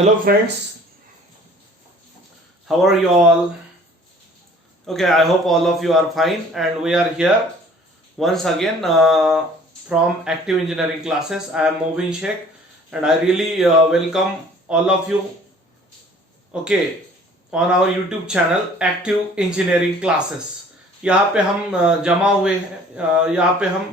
Hello friends, how are you all? Okay, I hope all of you are fine and we are here once again from Active Engineering classes. I am Mobin Sheikh and I really welcome all of you on our YouTube channel Active Engineering classes. यहाँ पे हम जमा हुए हैं, यहाँ पे हम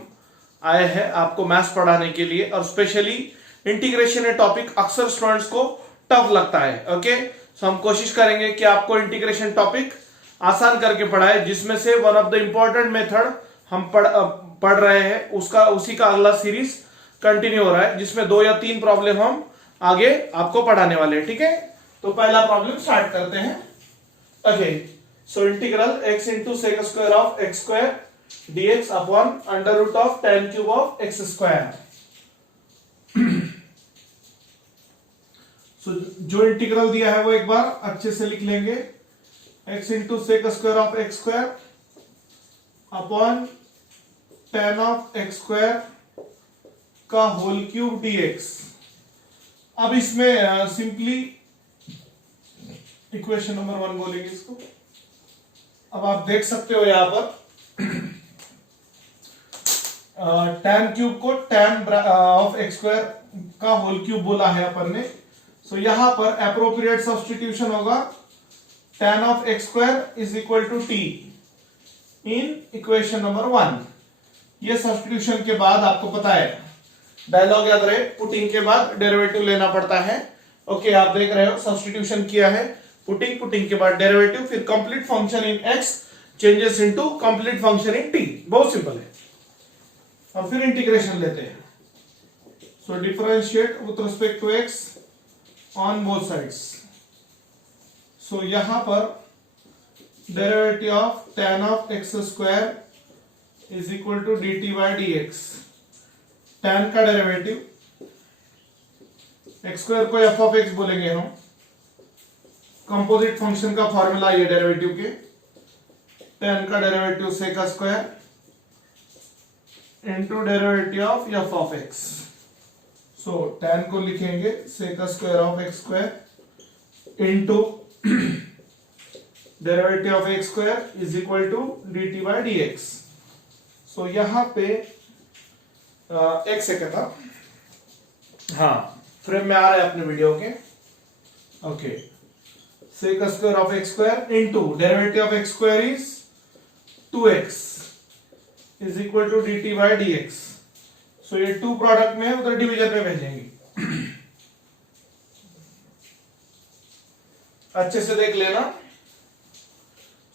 आए हैं आपको मैथ्स पढ़ाने के लिए और स्पेशली इंटीग्रेशन ये टॉपिक अक्सर स्टूडेंट्स को टफ लगता है. ओके, सो हम कोशिश करेंगे कि आपको इंटीग्रेशन टॉपिक आसान करके पढ़ाए, जिसमें से one of the important method हम पढ़ रहे हैं उसी का अगला सीरीज कंटिन्यू हो रहा है, जिसमें 2 या 3 प्रॉब्लम हम आगे आपको पढ़ाने वाले हैं. ठीक है, तो पहला प्रॉब्लम स्टार्ट करते हैं. Okay, so integral x into sec square of x square dx upon under root of tan cube of x square. जो इंटीग्रल दिया है वो एक बार अच्छे से लिख लेंगे. x into sec square of x square upon tan of x square का होल क्यूब dx. अब इसमें सिंपली इक्वेशन नंबर 1 बोलेंगे इसको. अब आप देख सकते हो यहां पर tan क्यूब को tan ऑफ एक्स स्क्वायर का होल क्यूब बोला है अपन ने. सो यहां पर एप्रोप्रिएट सब्स्टिट्यूशन होगा tan of x square is equal to t in equation number 1. ये सब्स्टिट्यूशन के बाद आपको पता है, डायलॉग याद रहे, पुटिंग के बाद डेरिवेटिव लेना पड़ता है. ओके, आप देख रहे हो सब्स्टिट्यूशन किया है, पुटिंग के बाद डेरिवेटिव, फिर complete function in x changes into complete function in t. बहुत सिंपल है. अब फिर इंटीग्रेशन लेते हैं. So differentiate with respect to x on both sides. So यहां पर derivative of tan of x square is equal to dt by dx. tan का derivative, x square को f ऑफ x बोलेंगे हम. कंपोजिट फंक्शन का formula ये derivative के, tan का derivative sec square into derivative of f of x. So tan को लिखेंगे sec square of x square into derivative of x square is equal to dt by dx. सो यहां पे एक सेकंड था, हाँ फ्रेम में आ रहा है अपने वीडियो के. Okay, sec square of x square into derivative of x square is 2x is equal to dt by dx. So ये 2 प्रोडक्ट में उधर डिवीजन में भेजेंगे. अच्छे से देख लेना.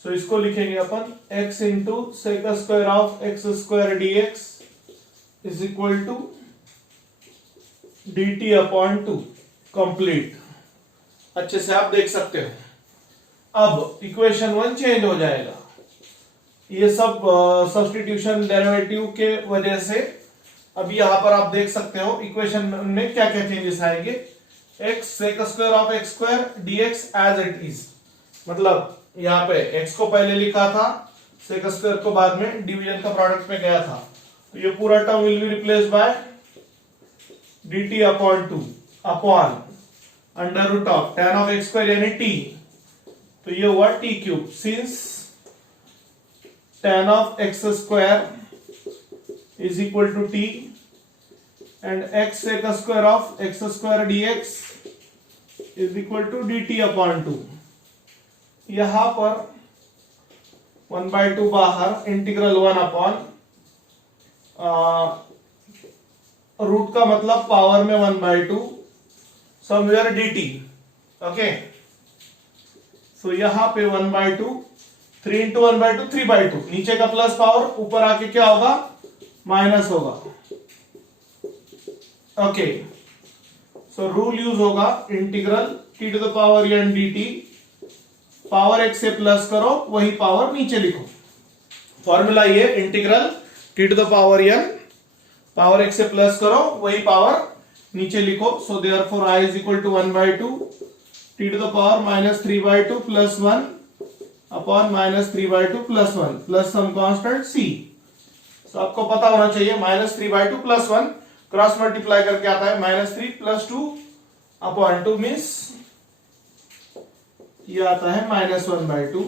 सो इसको लिखेंगे अपन x into sec square of x square dx is equal to dt upon 2 complete. अच्छे से आप देख सकते हो. अब इक्वेशन 1 चेंज हो जाएगा. ये सब सब्स्टिट्यूशन डेरिवेटिव के वजह से. अब यहां पर आप देख सकते हो इक्वेशन में क्या क्या चेंजेस आएंगे. x sec square of x square dx as it is, मतलब यहां पे x को पहले लिखा था, सेक स्क्वायर को बाद में डिवीजन का प्रोडक्ट में गया था. तो ये पूरा term will be replaced by dt upon 2 upon under root of tan of x square यानी t. तो ये हुआ t cube, since tan of x square is equal to t and x sec square of x square dx is equal to dt upon 2. यहां पर 1/2 बाहर, integral 1 upon root का मतलब power में 1/2 समवेयर dt. ओके, सो यहां पे 1/2, 3 into 1/2 3/2. नीचे का प्लस पावर, ऊपर आके क्या होगा, माइनस होगा. ओके, सो रूल यूज होगा integral t to the power n dt. Power x से प्लस करो, वही पावर नीचे लिखो. फॉर्मूला ये integral t to the power n, power x से प्लस करो, वही पावर नीचे लिखो. So therefore I is equal to 1/2 t to the power minus 3/2 plus 1 upon minus 3/2 plus 1 plus some constant c. सो आपको पता होना चाहिए माइनस 3/2 प्लस 1 क्रॉस मल्टीप्लाई करके आता है -3 + 2 अपॉन 2 मीन्स ये आता है -1/2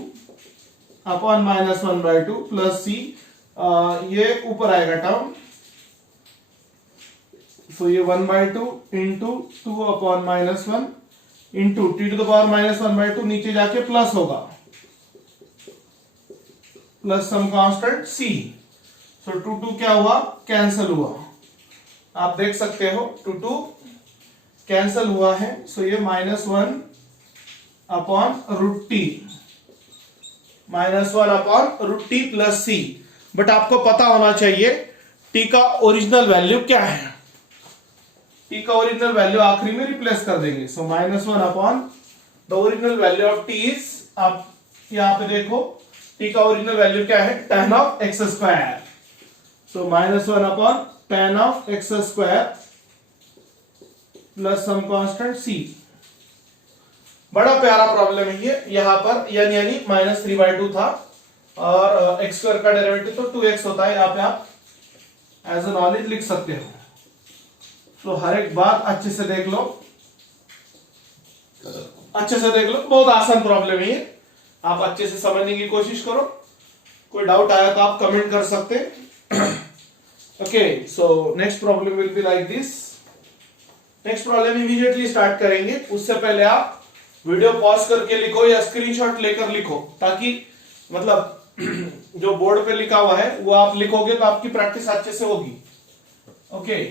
अपॉन -1/2 प्लस सी, ये ऊपर आएगा टर्म, सो ये 1/2 इंटू 2 अपॉन -1 इंटू t⁻⁻1/2 नीचे जाके प्लस होगा, प्लस सम कांस्टेंट c, सो 2 क्या हुआ, कैंसल हुआ। आप देख सकते हो 2 कैंसल हुआ है, सो ये -1 upon √t, -1 upon √t plus c। But आपको पता होना चाहिए t का ओरिजिनल वैल्यू क्या है। t का ओरिजिनल वैल्यू आखिरी में रिप्लेस कर देंगे, सो -1 upon the original value of t is, आप यहां पे देखो t का ओरिजिनल वैल्यू क्या है, tan of x², so -1 upon tan of x² plus some constant c। बड़ा प्यारा प्रॉब्लम है ये। यहां पर यानी -3/2 था और x² का डेरिवेटिव तो 2x होता है, यहाँ पे आप एज ए नॉलेज लिख सकते हो। तो हर एक बात अच्छे से देख लो, बहुत आसान प्रॉब्लम है ये, आप अच्छे से समझने की कोशिश करो। कोई डाउट आया तो आप कमेंट कर सकते। Okay, so next problem will be like this. Next problem immediately start करेंगे, उससे पहले आप वीडियो पॉज करके लिखो या स्क्रीनशॉट लेकर लिखो, ताकि मतलब जो बोर्ड पे लिखा हुआ है वो आप लिखोगे तो आपकी प्रैक्टिस अच्छे से होगी। ओके,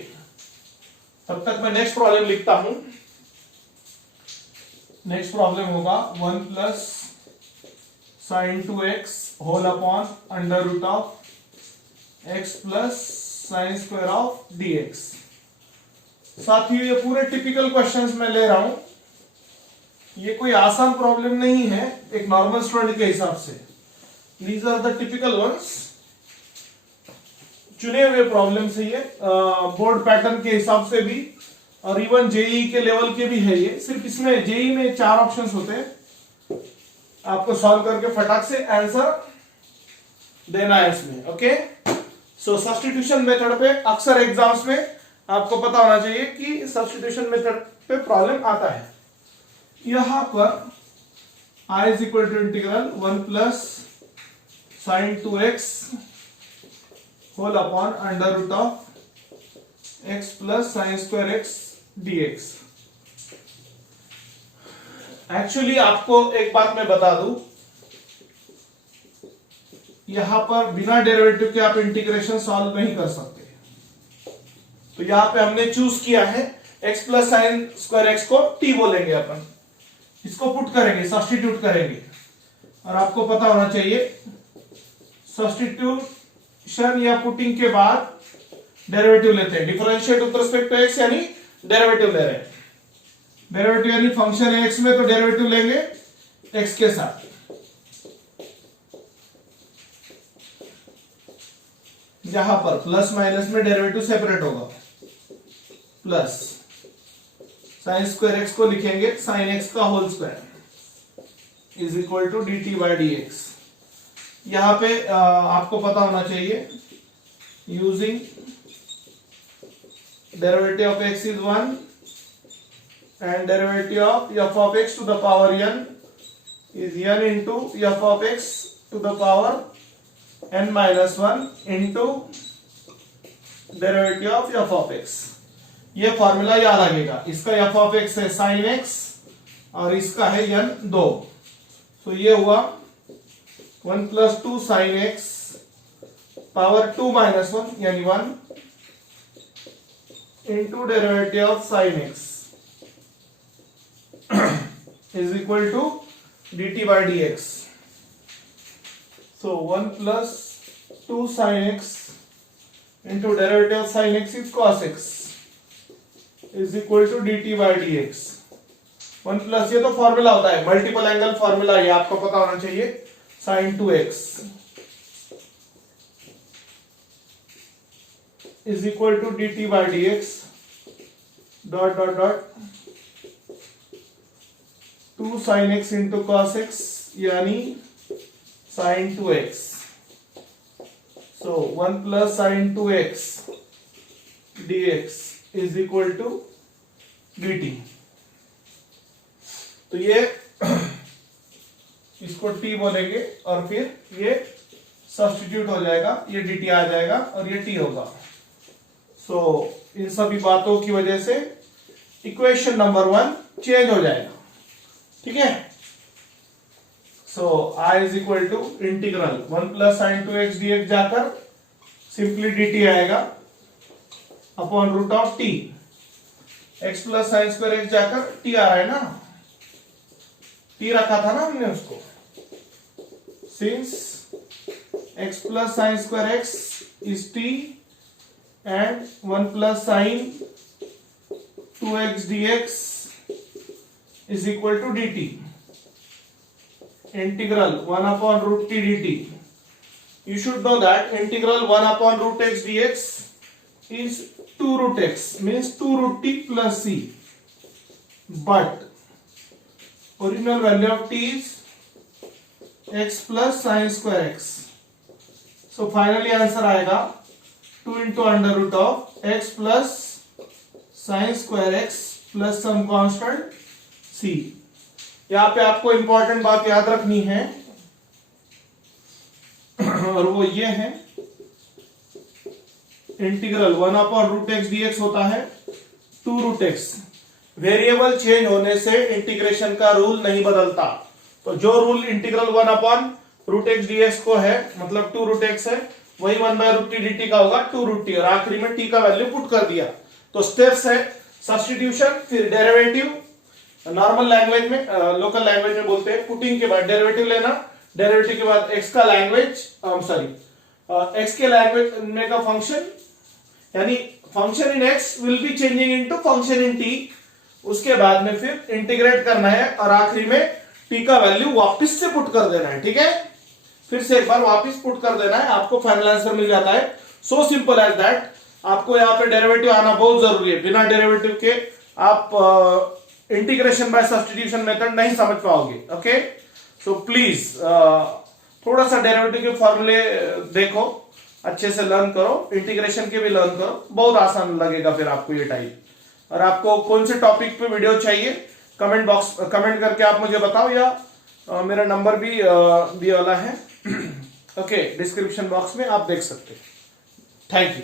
तब तक मैं नेक्स्ट प्रॉब्लम लिखता हूं। नेक्स्ट प्रॉब्लम होगा 1 plus sin 2x whole upon under root of x plus sine square of dx। साथियों, ये पूरे टिपिकल क्वेश्चंस मैं ले रहा हूं, ये कोई आसान प्रॉब्लम नहीं है एक नॉर्मल स्टूडेंट के हिसाब से। These are the typical ones, चुने हुए प्रॉब्लम है ये, बोर्ड पैटर्न के हिसाब से भी और इवन जेई के लेवल के भी है ये। सिर्फ इसमें जेई में 4 ऑप्शंस होते हैं, आपको सॉल्व करके फटाक से आंसर देना है इसमें। ओके, सो सब्स्टिट्यूशन मेथड पे अक्सर एग्जाम्स में आपको पता होना चाहिए कि सब्स्टिट्यूशन मेथड पे प्रॉब्लम आता है। यहां पर I is equal to integral 1 plus sin 2x whole upon under root of x plus sine square x dx। Actually आपको एक बात मैं बता दूं, यहां पर बिना डेरिवेटिव के आप इंटीग्रेशन सॉल्व नहीं कर सकते। तो यहां पे हमने चूज किया है x plus sine square x को t बोलेंगे अपन, इसको पुट करेंगे, सब्स्टिट्यूट करेंगे। और आपको पता होना चाहिए सब्स्टिट्यूशन या पुटिंग के बाद डेरिवेटिव लेते हैं। Differentiate with respect to x यानी डेरिवेटिव ले रहे हैं, डेरिवेटिव यानी फंक्शन है x में तो डेरिवेटिव लेंगे x के साथ। यहां पर प्लस माइनस में डेरिवेटिव सेपरेट होगा, प्लस साइन स्क्वायर x को लिखेंगे साइन x का whole square is equal to dt by dx। यहां पे आपको पता होना चाहिए using derivative of x is 1 and derivative of f of x to the power n is n into f of x to the power n minus 1 into derivative of f of x। ये formula याद रखिएगा, इसका f of x है sin x और इसका है n 2, तो ये हुआ 1 plus 2 sin x power 2 minus 1 यानी 1 into derivative of sin x is equal to dt by dx। So 1 plus 2 sin x into derivative of sin x is cos x is equal to dt by dx। 1 plus ये तो formula होता है, multiple angle formula, ये आपको पता होना चाहिए, sin 2x is equal to dt by dx dot dot dot 2 sin x into cos x यानी sin 2x। So 1 plus sin 2x dx is equal to dt। तो ये इसको t बोलेंगे और फिर ये सब्स्टिट्यूट हो जाएगा, ये dt आ जाएगा और ये t होगा। सो इन सभी बातों की वजह से इक्वेशन नंबर 1 चेंज हो जाएगा, ठीक है। So I is equal to integral 1 plus sine 2x dx जाकर सिंपली dt आएगा upon root of t, x plus sine square x जाकर t आ रहा है ना, t रखा था ना हमने उसको, since x plus sine square x is t and 1 plus sine 2x dx is equal to dt. Integral 1 upon root t dt. You should know that integral 1 upon root x dx is 2 root x, means 2 root t plus c. But original value of t is x plus sin square x. So finally answer आएगा 2 into under root of x plus sin square x plus some constant c. यहाँ पे आपको important बात याद रखनी है और वो ये है, integral 1 upon root x dx होता है 2 रूट एक्स। वेरिएबल चेंज होने से इंटीग्रेशन का रूल नहीं बदलता, तो जो rule integral 1 upon root x dx को है, मतलब 2 रूट एक्स है, वही 1 बाय रूट टी डी का होगा 2 रूट टी, और आखिरी में टी का वैल्यू पुट कर दिया। तो स्टेप्स है सब्स्टिट्यूशन, फिर डेरिवेटिव, नॉर्मल लैंग्वेज में लोकल लैंग्वेज में बोलते हैं पुटिंग के बाद डेरिवेटिव लेना, डेरिवेटिव के बाद एक्स का लैंग्वेज एक्स के लैंग्वेज में का फंक्शन, यानी function in x will be changing into function in T, उसके बाद में फिर इंटीग्रेट करना है और आखिरी में टी का वैल्यू वापस से पुट कर देना है, ठीक है। फिर से एक बार वापस पुट कर देना है, आपको फाइनल आंसर मिल जाता है। So simple as that. आपको यहाँ पे डेरिवेटिव आना बहुत जरूरी है, बिना डेरिवेटिव के आप इंटीग्रेशन बाय सब्स्टिट्यूशन मेथड नहीं समझ पाओगे। ओके, सो प्लीज थोड़ा सा डेरिवेटिव के फॉर्मूले देखो, अच्छे से लर्न करो, इंटीग्रेशन के भी लर्न करो, बहुत आसान लगेगा फिर आपको ये टाइप। और आपको कौन से टॉपिक पे वीडियो चाहिए कमेंट करके आप मुझे बताओ, या मेरा नंबर भी दिया वाला है ओके, डिस्क्रिप्शन बॉक्स में आप देख सकते हैं। Thank you.